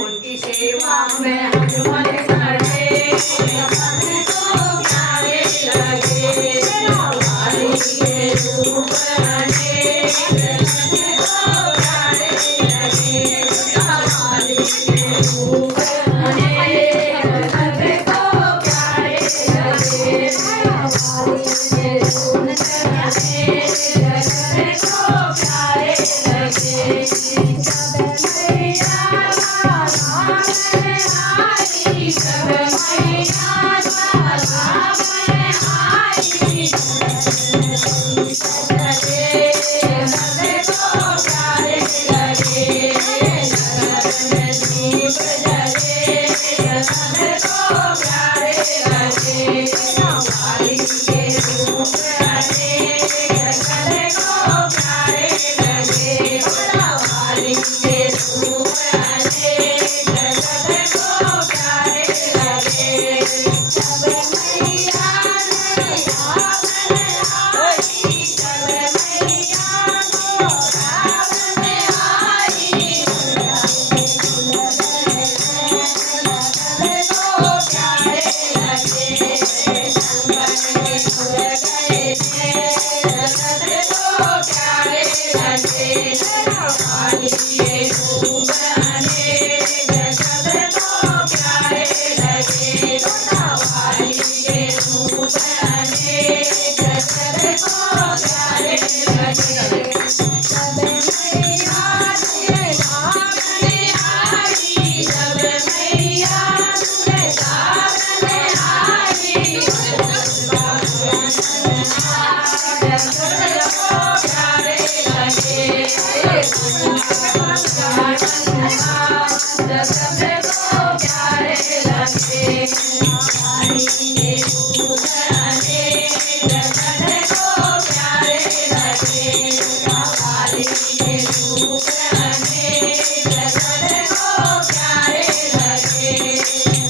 उनकी सेवा में हनुमान खड़े सबने को प्यारे लगे वाली के रूप अनेक सबने को प्यारे लगे वाली के रूप अनेक सबने को प्यारे लगे वाली के रूप अनेक सबने को प्यारे लगे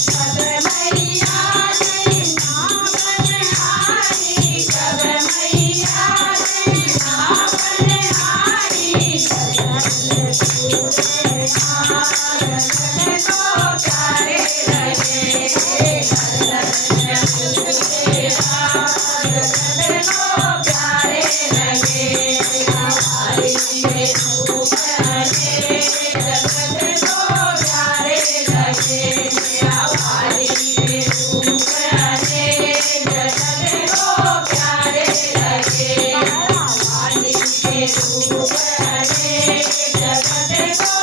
सब मैया जगत को